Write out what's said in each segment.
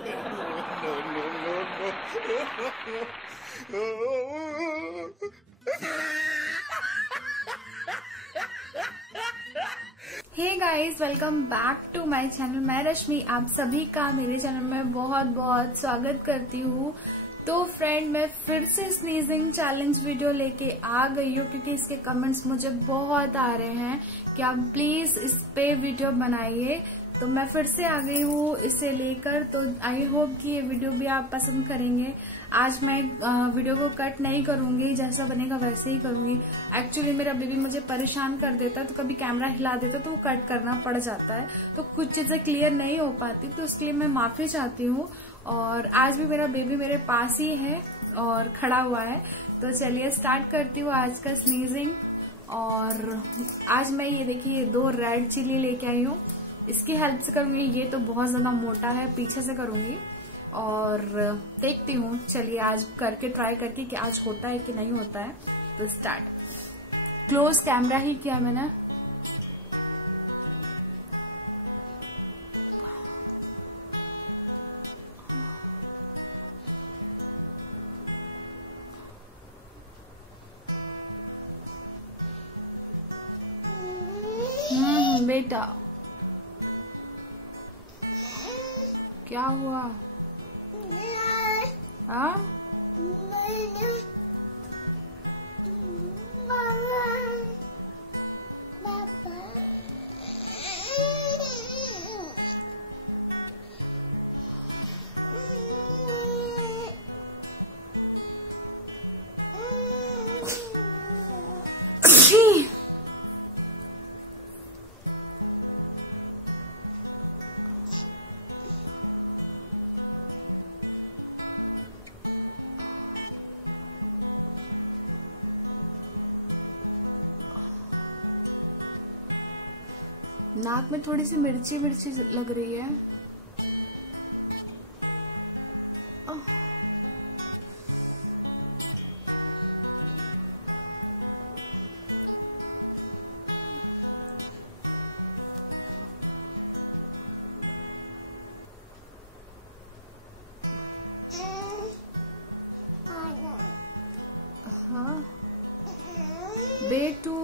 Hey guys, welcome back to my channel. मैं रश्मि आप सभी का मेरे चैनल में बहुत बहुत स्वागत करती हूँ। तो फ्रेंड, मैं फिर से स्नीजिंग चैलेंज वीडियो लेके आ गई हूँ क्योंकि इसके कमेंट्स मुझे बहुत आ रहे हैं कि आप प्लीज इस पे वीडियो बनाइए। तो मैं फिर से आ गई हूँ इसे लेकर। तो आई होप कि ये वीडियो भी आप पसंद करेंगे। आज मैं वीडियो को कट नहीं करूंगी, जैसा बनेगा वैसे ही करूंगी। एक्चुअली मेरा बेबी मुझे परेशान कर देता है, तो कभी कैमरा हिला देता तो वो कट करना पड़ जाता है, तो कुछ चीजें क्लियर नहीं हो पाती, तो इसलिए मैं माफी चाहती हूँ। और आज भी मेरा बेबी मेरे पास ही है और खड़ा हुआ है। तो चलिए स्टार्ट करती हूँ आज का स्नीजिंग। और आज मैं ये देखिए 2 रेड चिली लेके आई हूँ, इसकी हेल्प से करूंगी। ये तो बहुत ज्यादा मोटा है, पीछे से करूंगी और देखती हूँ। चलिए आज करके ट्राई करके कि आज होता है कि नहीं होता है। तो स्टार्ट। क्लोज कैमरा ही किया मैंने। बेटा क्या हुआ? हाँ नाक में थोड़ी सी मिर्ची मिर्ची लग रही है। हाँ बेटू,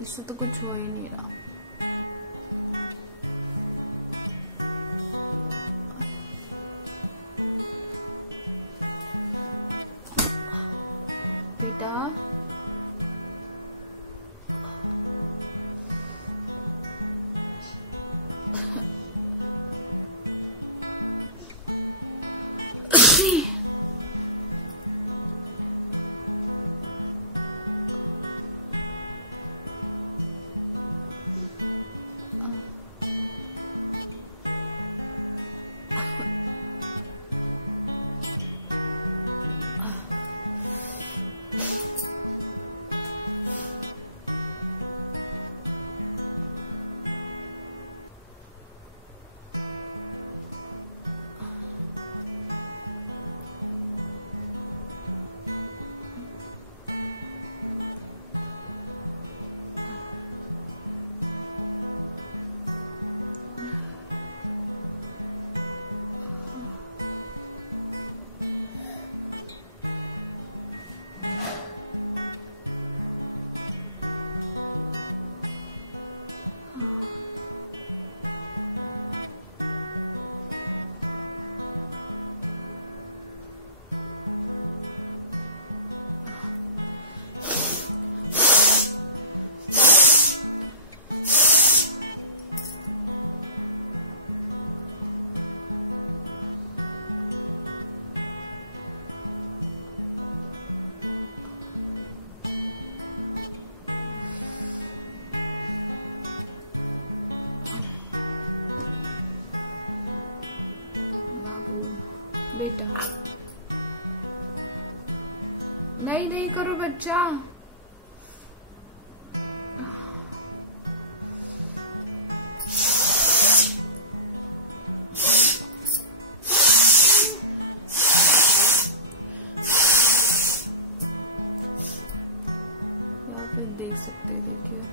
इससे तो कुछ हो ही नहीं रहा। बेटा बेटा नहीं नहीं करो बच्चा। फिर देख सकते हैं, देखिए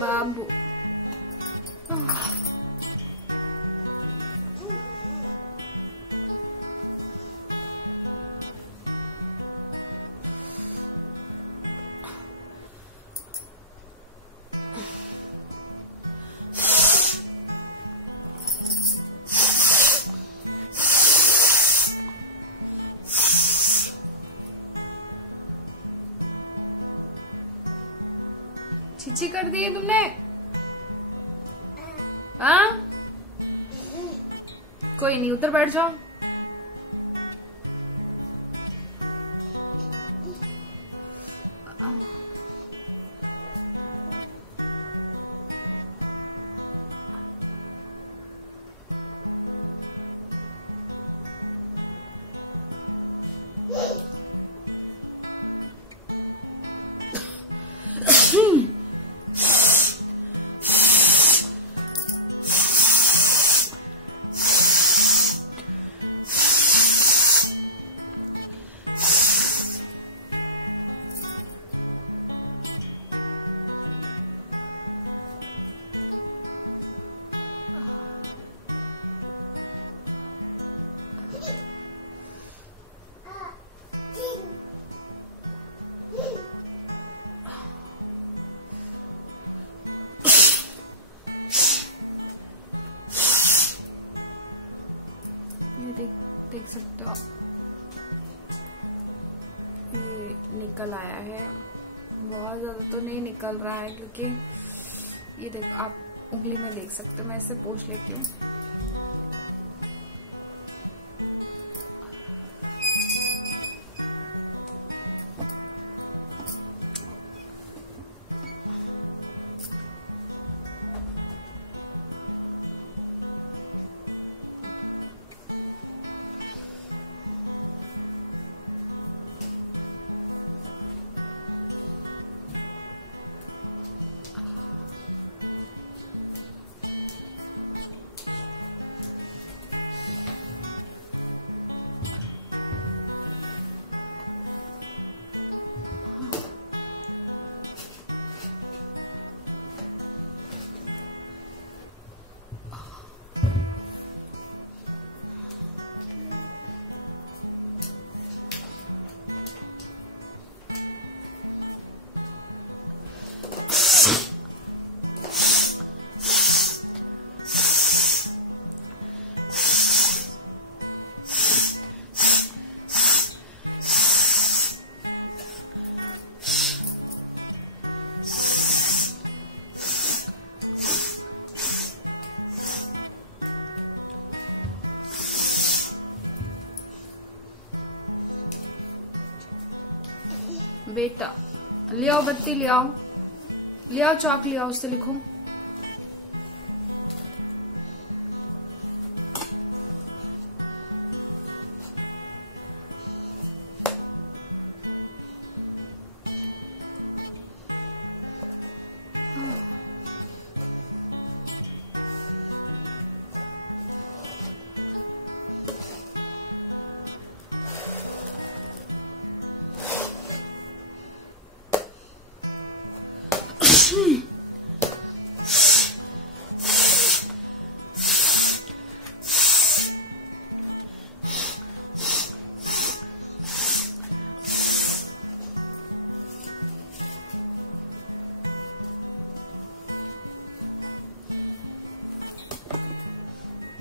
बाबू छिछी कर दी है तुमने? हाँ, कोई नहीं, उधर बैठ जाओ। ये देख सकते हो आप, ये निकल आया है। बहुत ज्यादा तो नहीं निकल रहा है क्योंकि ये देख, आप उंगली में देख सकते हो। मैं इसे पोंछ लेती हूँ। बेटा ले आओ, बत्ती ले आओ, ले आओ, चौक ले आओ, उससे लिखो।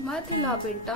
मत हिला बेटा।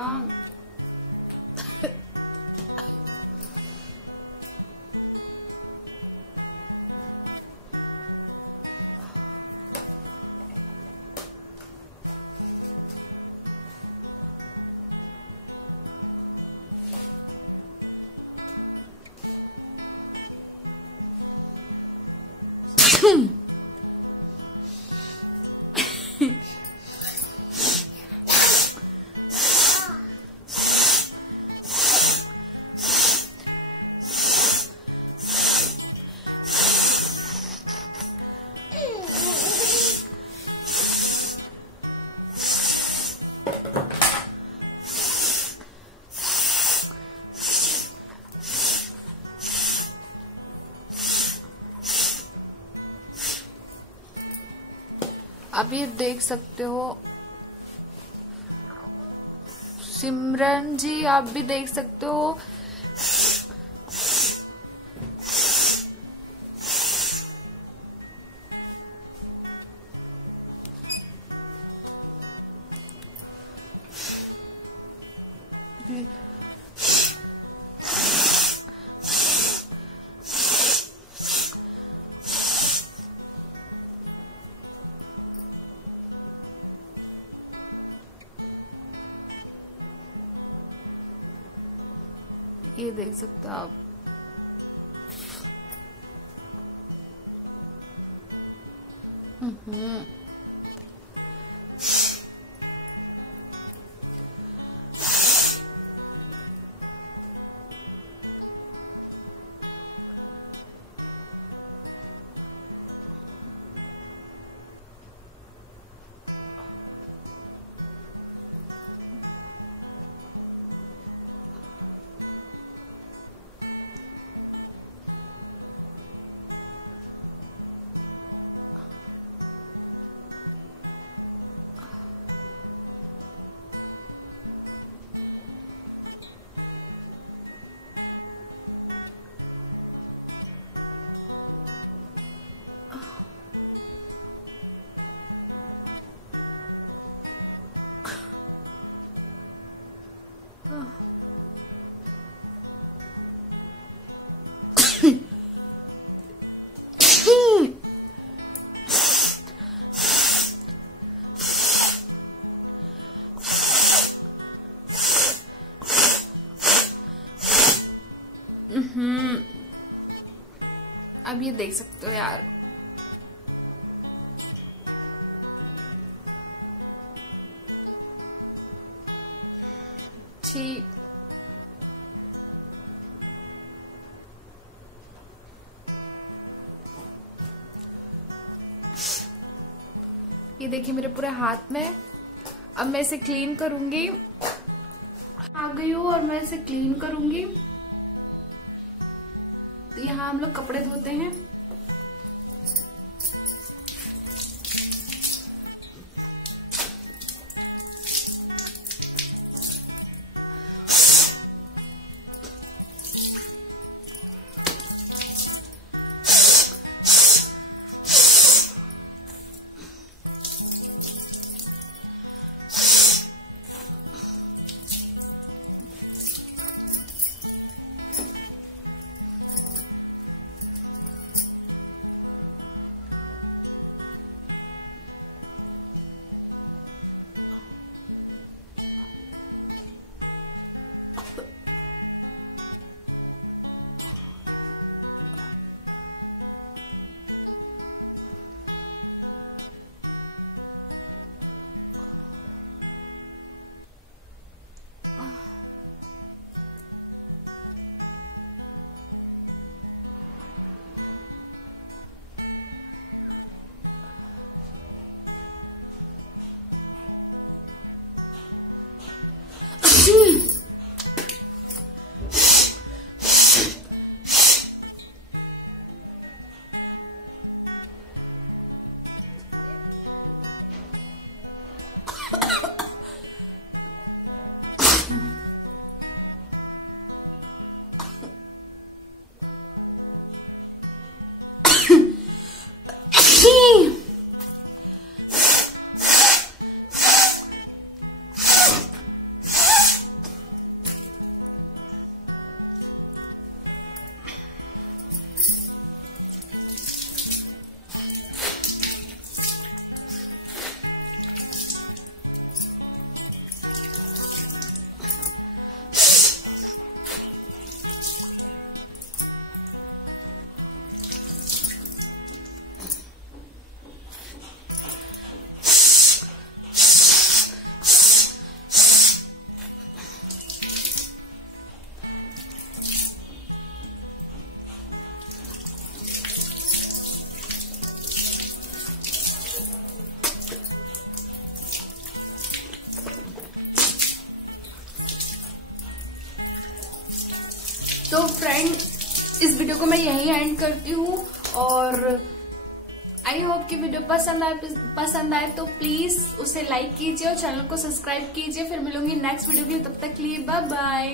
अब ये देख सकते हो सिमरन जी, आप भी देख सकते हो। ये देख सकते हो आप। अब ये देख सकते हो यार, ठीक। ये देखिए मेरे पूरे हाथ में। अब मैं इसे क्लीन करूंगी। आ गई हूँ और मैं इसे क्लीन करूंगी। तो यहाँ हम लोग कपड़े धोते हैं। तो फ्रेंड, इस वीडियो को मैं यहीं एंड करती हूँ और आई होप कि वीडियो पसंद आए तो प्लीज उसे लाइक कीजिए और चैनल को सब्सक्राइब कीजिए। फिर मिलूंगी नेक्स्ट वीडियो के लिए, तब तक के लिए बाय बाय।